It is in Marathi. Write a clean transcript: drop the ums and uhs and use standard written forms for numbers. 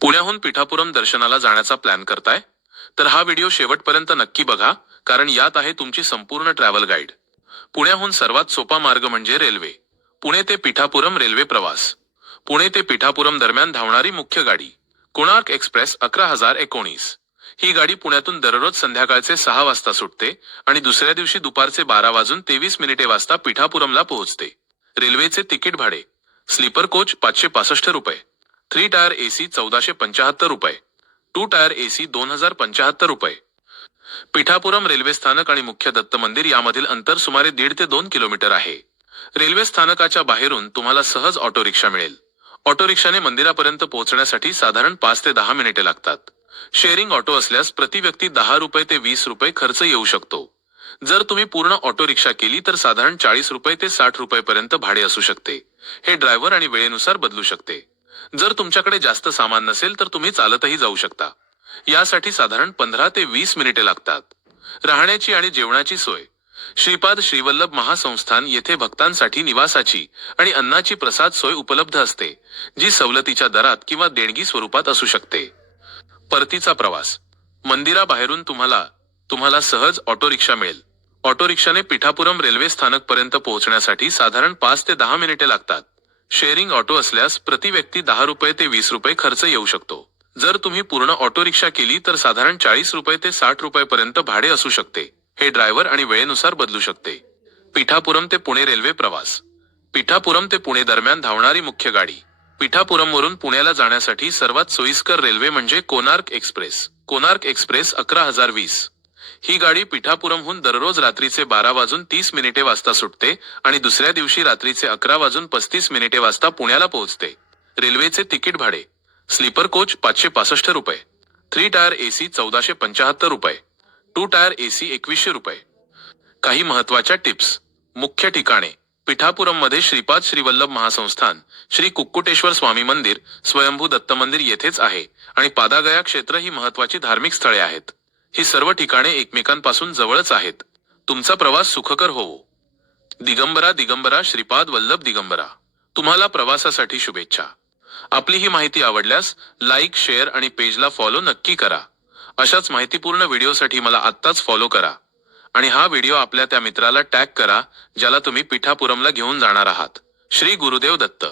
पुण्याहून पिठापुरम दर्शनाला जाण्याचा प्लॅन करताय तर हा व्हिडिओ शेवटपर्यंत नक्की बघा, कारण यात आहे तुमची संपूर्ण ट्रॅव्हल गाईड. पुण्याहून सर्वात सोपा मार्ग म्हणजे रेल्वे. पुणे ते पिठापुरम रेल्वे प्रवास. पुणे ते पिठापुरम दरम्यान धावणारी मुख्य गाडी कोणार्क एक्सप्रेस 11,019. ही गाडी पुण्यातून दररोज संध्याकाळचे 6 वाजता सुटते आणि दुसऱ्या दिवशी दुपारचे 12:23 वाजता पिठापुरमला पोहोचते. रेल्वेचे तिकीट भाडे: स्लीपर कोच 565 रुपये, 3 टायर एसी 1475 रुपये, 2 टायर एसी 2075 रुपये. पिठापुरम रेल्वे स्थानक आणि मुख्य दत्त मंदिर यामधील अंतर सुमारे 1.5 ते 2 किलोमीटर आहे. रेल्वे स्थानकाच्या बाहेरून तुम्हाला सहज ऑटो रिक्षा मिळेल. ऑटो रिक्षाने मंदिरापर्यंत पोहोचण्यासाठी साधारण 5 ते 10 मिनिटे लागतात. शेअरिंग ऑटो असल्यास प्रति व्यक्ती 10 रुपये ते 20 रुपये खर्च येऊ शकतो. जर तुम्ही पूर्ण ऑटो रिक्षा केली तर साधारण 40 रुपये ते 60 रुपये पर्यंत भाडे असू शकते. हे ड्रायव्हर आणि वेळेनुसार बदलू शकते. जर तुमच्याकडे जास्त सामान नसेल तर तुम्ही चालतही जाऊ शकता. यासाठी साधारण 15 ते 20 मिनिटे लागतात. राहण्याची आणि जेवणाची सोय: श्रीपाद श्रीवल्लभ महासंस्थान येथे भक्तांसाठी निवासाची आणि अन्नाची प्रसाद सोय उपलब्ध असते, जी सवलतीच्या दरात किंवा देणगी स्वरूपात असू शकते. परतीचा प्रवास: मंदिराबाहेरून तुम्हाला सहज ऑटो रिक्षा मिळेल. ऑटो रिक्षाने पिठापुरम रेल्वे स्थानक पर्यंत पोहोचण्यासाठी साधारण 5 ते 10 मिनिटे लागतात. शेअरिंग ऑटो असल्यास प्रति व्यक्ती 10 रुपये ते 20 रुपये खर्च येऊ शकतो. जर तुम्ही पूर्ण ऑटो रिक्षा केली तर साधारण 40 रुपये ते 60 रुपये पर्यंत भाडे असू शकते. हे ड्रायव्हर आणि वेळेनुसार बदलू शकते. पिठापुरम ते पुणे रेल्वे प्रवास: पिठापुरम ते पुणे दरम्यान धावणारी मुख्य गाडी. पिठापुरमवरून पुण्याला जाण्यासाठी सर्वात सोयीस्कर रेल्वे म्हणजे कोणार्क एक्सप्रेस. कोणार्क एक्सप्रेस 11,020. ही गाडी पिठापुरमहून दररोज रात्रीचे 12:30 वाजता सुटते आणि दुसऱ्या दिवशी रात्रीचे 11:35 वाजता पुण्याला पोहोचते. रेल्वेचे तिकीट भाडे: स्लीपर कोच 565 रुपये, 3 टायर एसी 1475 रुपये, 2 टायर एसी 2100 रुपये. काही महत्त्वाच्या टिप्स: मुख्य ठिकाणे: पिठापुरममध्ये श्रीपाद श्रीवल्लभ महासंस्थान, श्री कुक्कुटेश्वर स्वामी मंदिर, स्वयंभू दत्त मंदिर येथेच आहे आणि पादागया क्षेत्र ही महत्त्वाची धार्मिक स्थळे आहेत. ही सर्व ठिकाणे एकमेकांपासून जवळच आहेत. तुमचा प्रवास सुखकर होवो. दिगंबरा दिगंबरा श्रीपाद वल्लभ दिगंबरा. तुम्हाला प्रवासासाठी शुभेच्छा. आपली ही माहिती आवडल्यास लाईक, शेअर आणि पेजला फॉलो नक्की करा. अशाच माहितीपूर्ण व्हिडिओसाठी मला आत्ताच फॉलो करा आणि हा व्हिडिओ आपल्या त्या मित्राला टॅग करा ज्याला तुम्ही पिठापुरमला घेऊन जाणार आहात. श्री गुरुदेव दत्त.